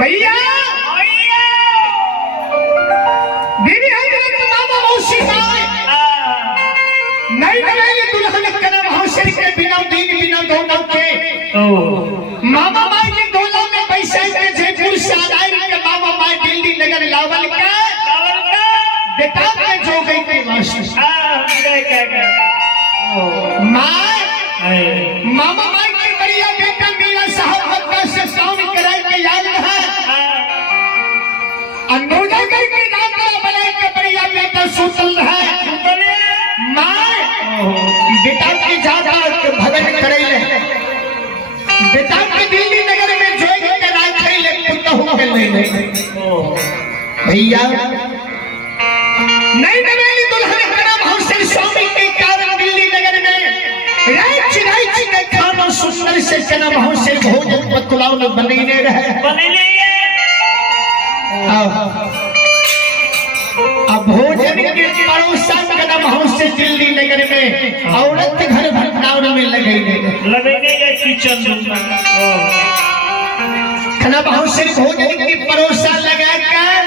भैया दीदी हजरत मामा मौसी नहीं नवेली दुल्हन कदम हौसर के बिना दीन बिना दोनों के मामा माई के दोनों में पैसे के जयपुर से आए के मामा माई दिल्ली नगर लावल का बेटा के जो गई के मामा माई के बढ़िया बेटा मीरा साहब मक्का से साउंड कराई के याद है अनुजा करके नाम बनाए के बढ़िया बेटा सुतल है मां बेटा के जाता के भगत करैले बेटा के दिल्ली नगर में जोग के राज खैले पुत हो गेले भैया नहीं नवेली दुल्हन करम हौसर स्वामी के कारण दिल्ली नगर में राज के खाना सुंदर से करम हौसर भोजन पतलाव न बनेने रहे अब भोजन के परोसा कदम हौसर दिल्ली नगर में औरत घर भंडार में लगेंगे किचन कदम हौसर भोजन के परोसा लगा कर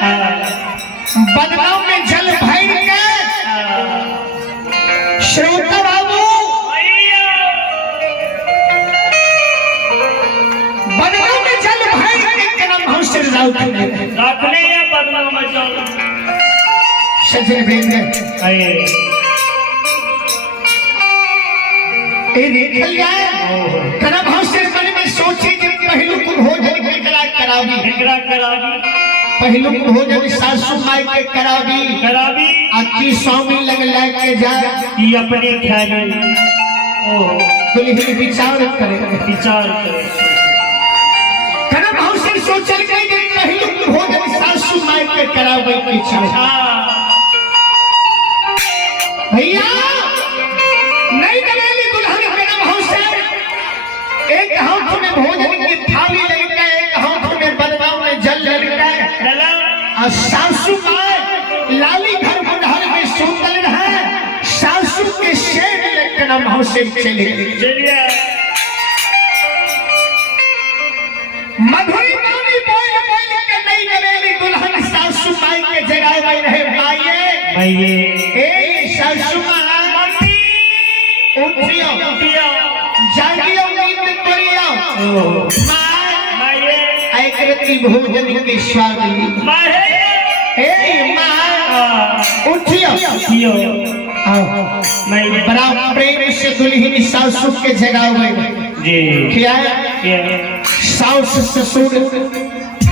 बदनाम में जल भर के श्रोता बाबू बदनाम में जल भर के कदम हौसर रखने या बदनाम में जल सजन भेंगे ए देख लिया कदम हौसर मन में सोचे कि पहलू को भोजन केकरा करावी पहलू को भोजन सासू माई के करावी आकी स्वामी लग के जा कि अपने खाए दुल्हन विचार करे कदम हौसर सोचल के पहलू को भोजन सासू माई के करावे की इच्छा भैया नहीं नवेली दुल्हन कदम हौसर एक हाथ में भोजन की थाली लेके एक हाथ में बदनाम में जल लेके और सासू मां लाली घर बुढ़ार में सुतल रहे सासू के शेर लेके कदम हौसर चले मधुरी मानी बोल बोल के नहीं नवेली दुल्हन सासू माई के जगाए रहे माये ए सासू मां उठियो जागियो नींद करियो माये आई करती भोजन के स्वाद ए मां उठियो बड़ा प्रेम से दुल्हन सासू के जगावे जी क्या सास ससुर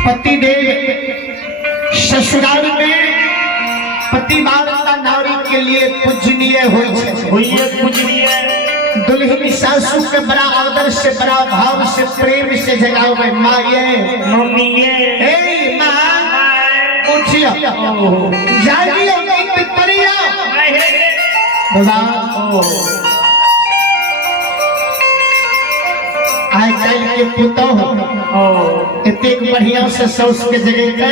पति देव ससुराल में पतिवारता नारी के लिए पूजनीय दुल्हन सासू के बड़ा आदर से बड़ा भाव से प्रेम से जगावे माये ए मां उठियो जागियो नींद करियो बाबा आज कल के पुतो इतने बढ़िया से सौस के जगह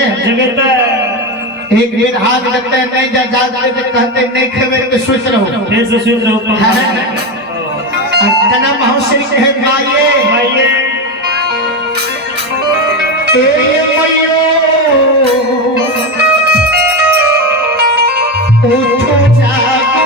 एक दिन हाथ लगता है नहीं जागते तो कहते नहीं खेवे तो सोच रहो कदम हौसर कहे माये ए मैयो उठो जागो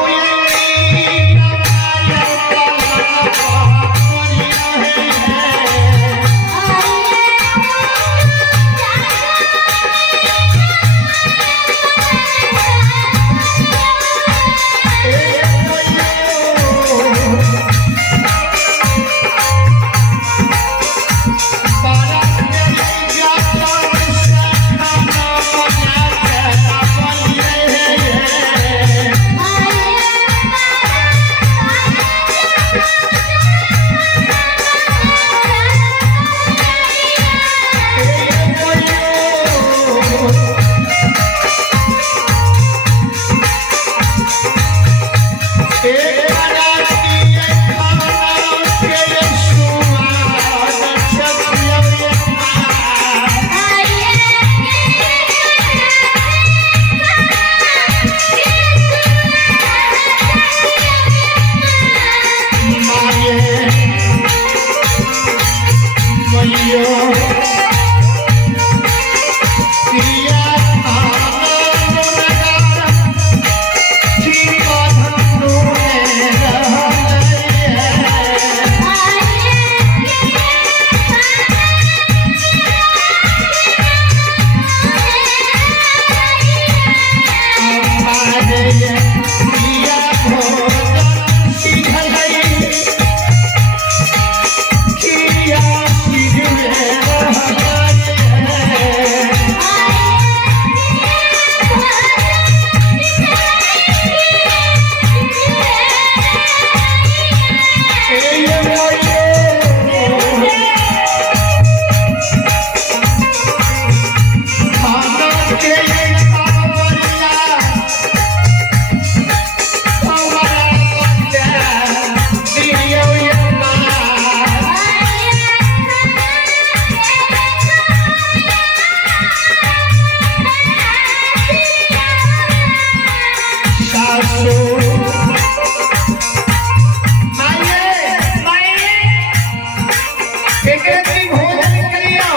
बेटी भोजन करियो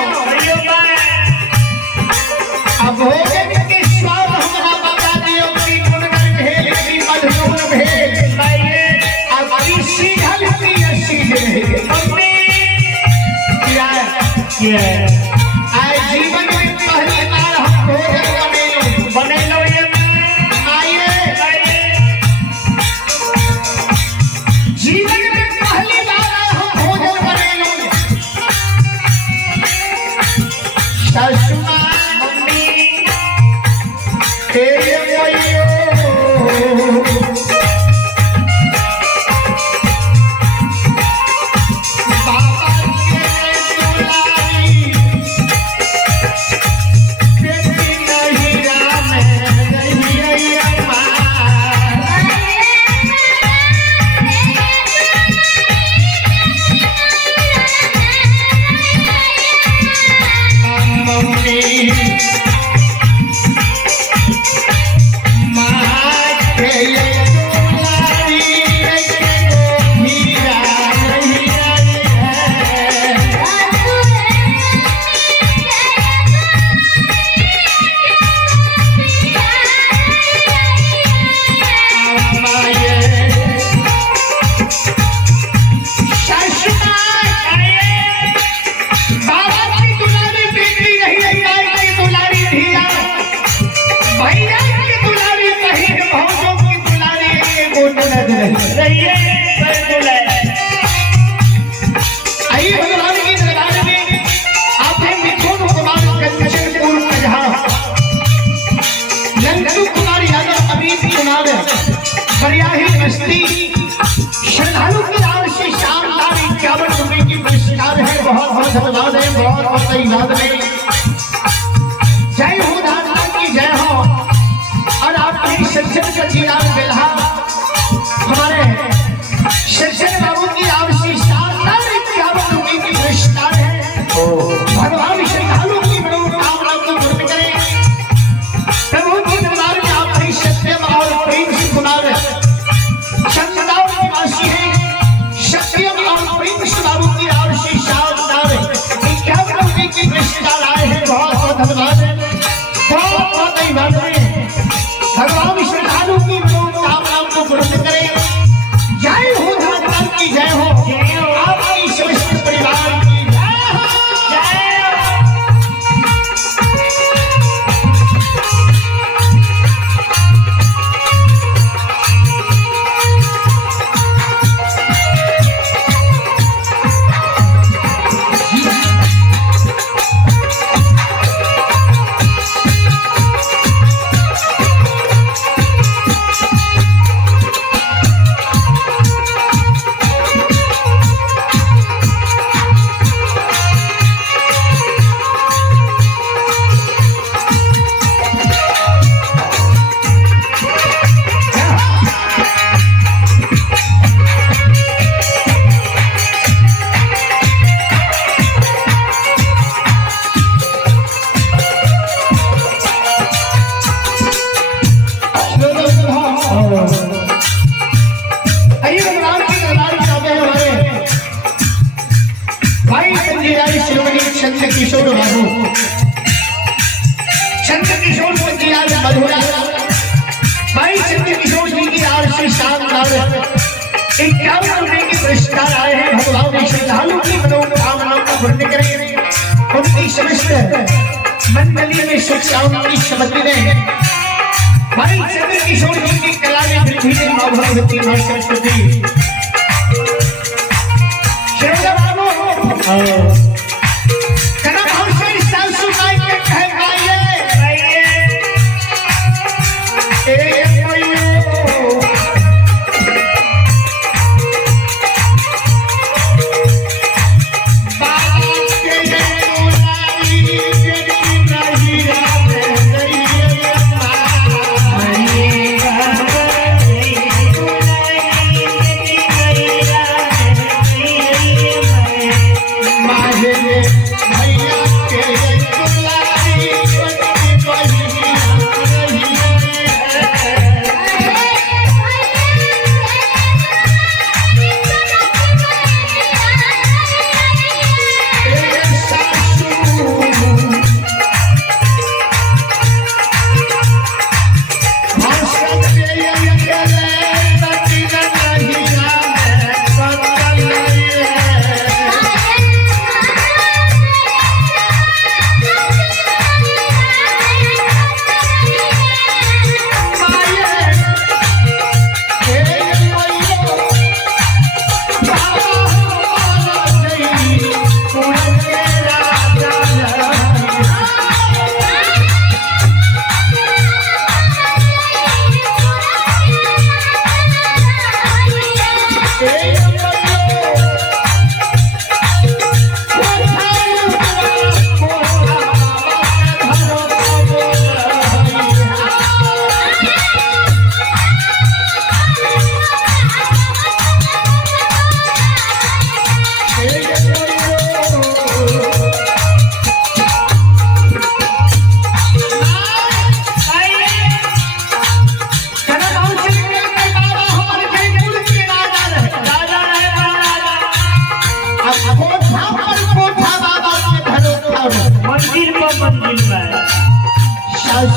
अब भोजन के स्वाद हमरा बता दियो कि गुणगण भेल कि मधुर भेल अब की सीधल की सीधे क्या आज जीवन में पहली बार हम भोजन बनेलो ये आइए जीवन में पहली बार हम भोजन बनेलो सासू मम्मी तेरे मोयो श्रद्धालु की राव से शानदार 51 रुपए की पुरस्कार है। बहुत बहुत धन्यवाद है, बहुत बहुत धन्यवाद है। जय हो दादा की जय हो। और आपके शिक्षक सचिदार बेल्हा हमारे शिक्षक बाबू की राव से शानदार 51 रुपए की पुरस्कार है। भगवान श्रद्धालु की मनोकामना को पूर्ण करे। प्रभु की दरबार में आपकी सत्यम और प्रेम से गुनार चंद्रदाव निवासी है। सत्यम और प्रेम से बाबू की राव से शानदार 51 रुपए की पुरस्कार आए हैं। बहुत बहुत धन्यवाद है, बहुत बहुत धन्यवाद है। भगवान श्रद्धालु की मनोकामनाओं को पूर्ण करे। जय हो दादा की जय हो। आपकी समस्त परिवार की जय हो। चंद्रकिशोर बाबू, चंद्रकिशोर मधुरा भाई चंद्रकिशोर जी की आरसी शानदार 51 रुपए के पुरस्कार आए हैं। भगवान श्रद्धालु की मनोकामनाओं को पूर्ण करें। उनकी समस्त मंडली में सुख शांति समृद्धि में भाई चंद्रकिशोर जी की कला में वृद्धि में मां भगवती मां सरस्वती माहे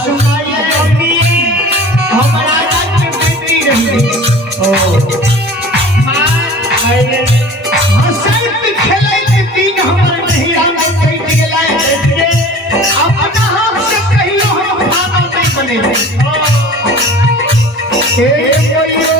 सुनाई अम्मी हमारा के बेटी रही ओ मां हंसत खेले के दिन हमर नहीं राम कह गेला अपना हाथ से कहियो हम खाना नहीं बने ए कोइयो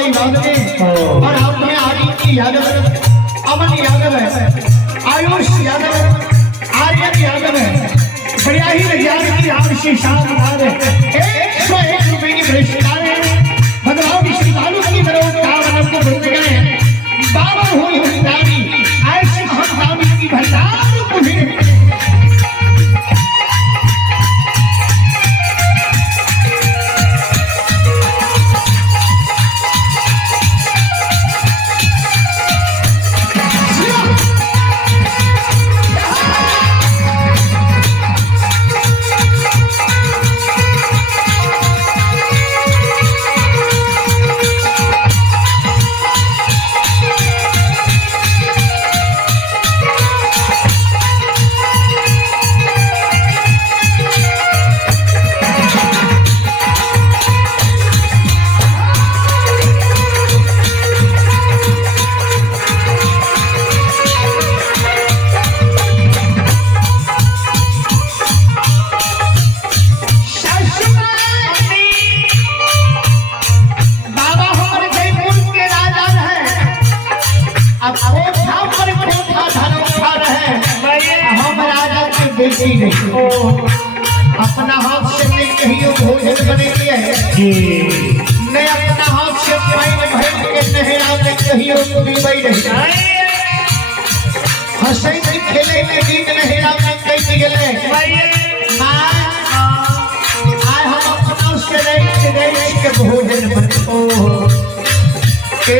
और आपने आदित्य यादव अमन यादव आयुष यादव आर्यन यादव बढ़िया ही विज्ञान की आशी शानदार 101 रुपए की पुरस्कार भगवान श्रीकालू की तरफ कामना को बढ़ गए बाबा हुई दानी ऐसी हम की भंडार को अपना हाथ से कहियो भोजन बनेगी है ने अपना हाथ से पानी भर के नहरा में कहियो पीबई रही हंसई में खेले के दिन नहरा में कट गेले आय हम अपना से रह के भोजन बने के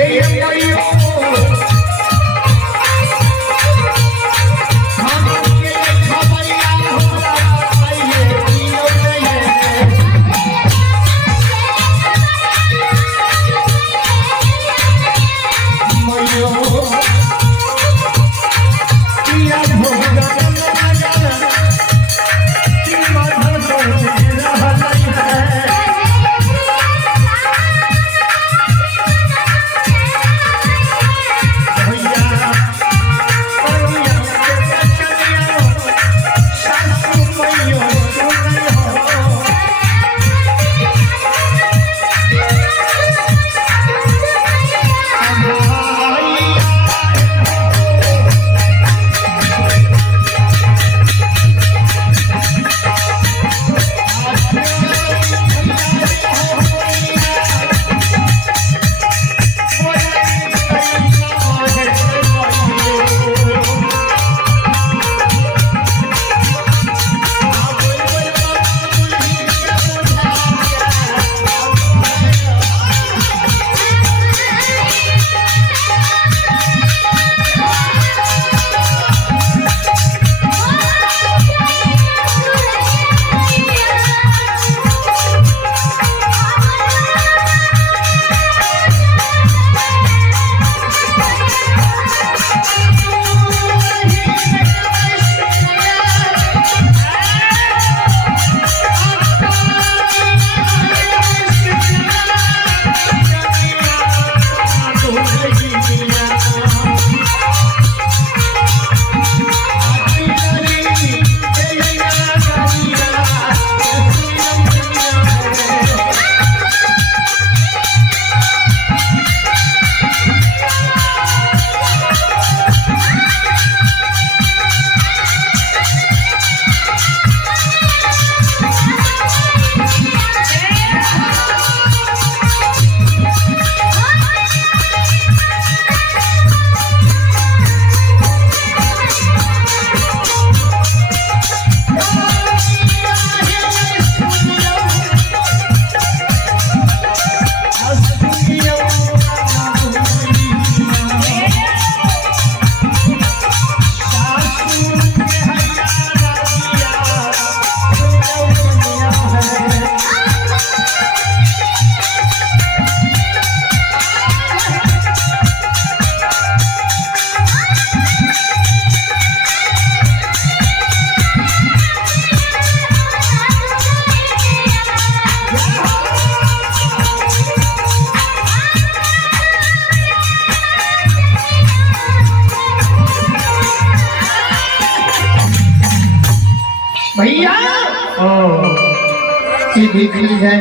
भैया ये देख ली जाए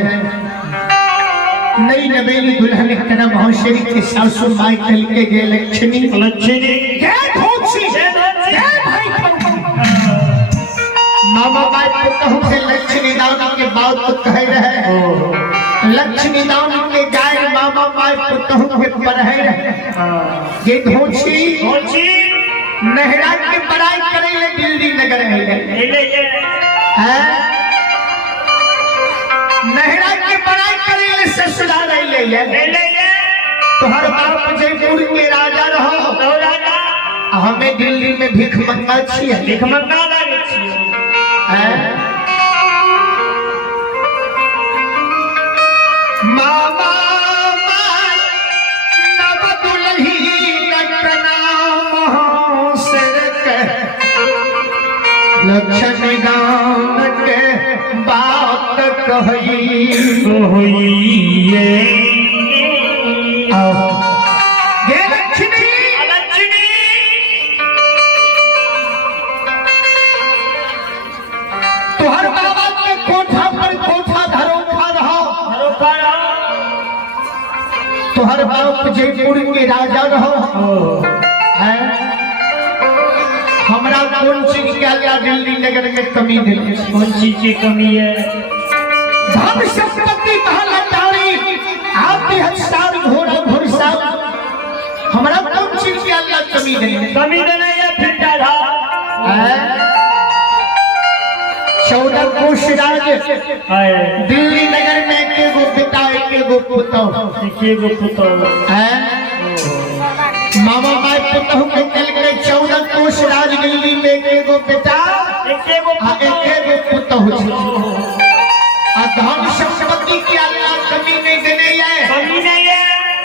नई नवेली दुल्हन कना महोशरी के सासू माई कल के गए लक्ष्मी मामा माई पुतहु के लक्ष्मी दान के बात तो कह रहे लक्ष्मी दान के गाय मामा माई पुतहु के पढ़े रहे ये धोची नहरा के बड़ाई करे ले दिल्ली नगर नहरा के बड़ाई करे ले ससुराल ले तोहर बाप जयपुर के राजा रहो हमें दिल्ली में भीख मंगा छिए भीख मंगा लागे छिए मामा नव दुल्ही नटना लक्ष्मी गाँव के बात कही तुहर बाबा के कोठा पर कोठा धरोखा रहो तुहर बाप जयपुर के राजा रहो हमरा कौन चीज के आया दिल्ली नगर में कमी दिल्ली कौन चीज की कमी है धन संपत्ति महलटारी आपके हथियार घोड़ा घुड़सवार हमरा कौन चीज के आया कमी देने या फिर डाढ़ा 14 कोष राज दिल्ली नगर में के गो पिता के गो पुतो है मामा माई पुतहु के कल के 14 कोष राज दिल्ली में के गो बेटा एक गो पुतहु आ धन संपत्ति की अल्लाह कमी नहीं देने है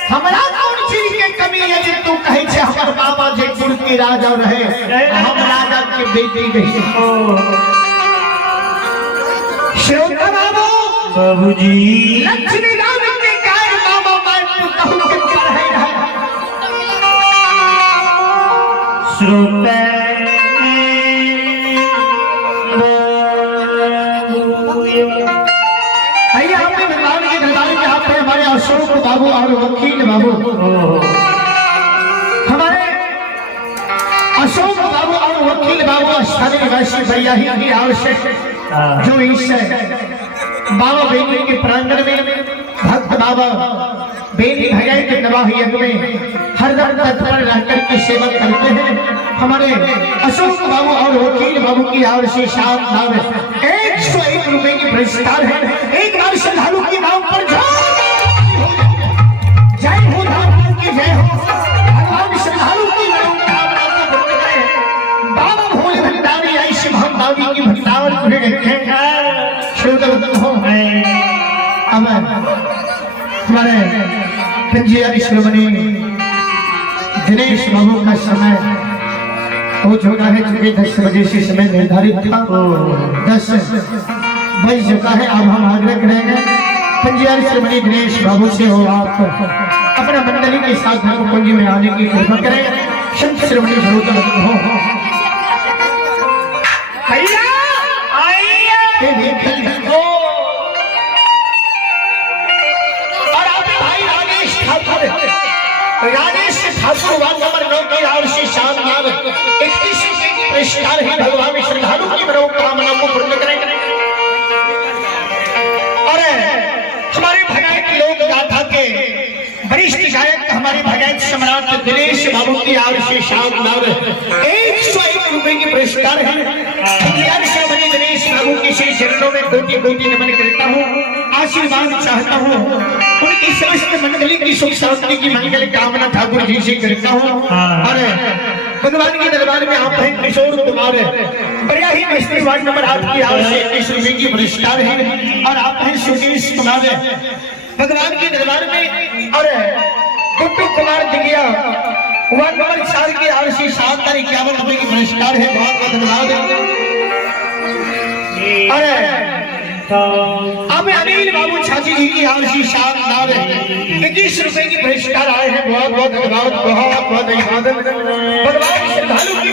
हमरा कौन चीज के कमी है जे तू कहे छे हमर बाबा जयपुर के राजा रहे हम राजा के बेटी रही श्रोता बाबूजी लक्ष्मी राम के गाय मामा माई पुतहु के पढ़े रहे श्रोता भैया हमने भगवान के दरबार में यहाँ पे हमारे अशोक बाबू और वकील बाबू हमारे अशोक बाबू और वकील बाबू स्थानीय निवासी भैया ही की आवश्यक जो इस बाबा बेटी के प्रांगण में भक्त बाबा बेटी भगाई के नवाह यज्ञ में हरदम तत्पर रहकर के सेवा करते हैं हमारे अशोक बाबू और वकील बाबू की आवश्यक शाम 101 रुपए की पुरस्कार है एक बार श्रद्धालु के नाम पर जय हो धाम की जय हो भगवान श्रद्धालु की बाबा भोले भंडारी ऐसे भंडारी की भंडार को रखे अब हमारे पंजीयरी श्रोमणी दिनेश बाबू का समय हो चुका है चूंकि 10 बजे से समय निर्धारित था 10 बज चुका है अब हम आग्रह करेंगे पंजीयरी श्रोमणी दिनेश बाबू से हो आप अपना मंडली के साथ धर्म कुंज में आने की कृपा करें संत श्रोमणी जरूर हो राजेश ठाकुर वार्ड नंबर 9 की आवश्यक शानदार 31 पुरस्कार है भगवान श्रद्धालु की मनोकामना को पूर्ण करें और हमारे भगायक लोक गाथा के वरिष्ठ गायक हमारे भगायक सम्राट दिनेश बाबू की आवश्यक शानदार 101 रुपए की पुरस्कार है दिनेश बाबू के श्री चरणों में कोटि कोटि नमन करता हूँ आशीर्वाद चाहता हूँ उनकी समस्त मंडली की सुख शांति की मंगल कामना ठाकुर जी से करता हूँ और भगवान के दरबार में आप हैं किशोर कुमार बढ़िया ही मिस्त्री वार्ड नंबर 8 की आवश्यक 21 रुपए की पुरस्कार है और आप हैं सुकेश कुमार भगवान के दरबार में और गुड्डू कुमार दिगिया वार्ड नंबर 4 की आवश्यक शानदार 51 रुपए की पुरस्कार है बहुत बहुत धन्यवाद अब अनिल बाबू छाची जी की आवश्यक शानदार 21 रुपए की पुरस्कार आए हैं बहुत बहुत धन्यवाद बहुत बहुत धन्यवाद भगवान श्रद्धालु की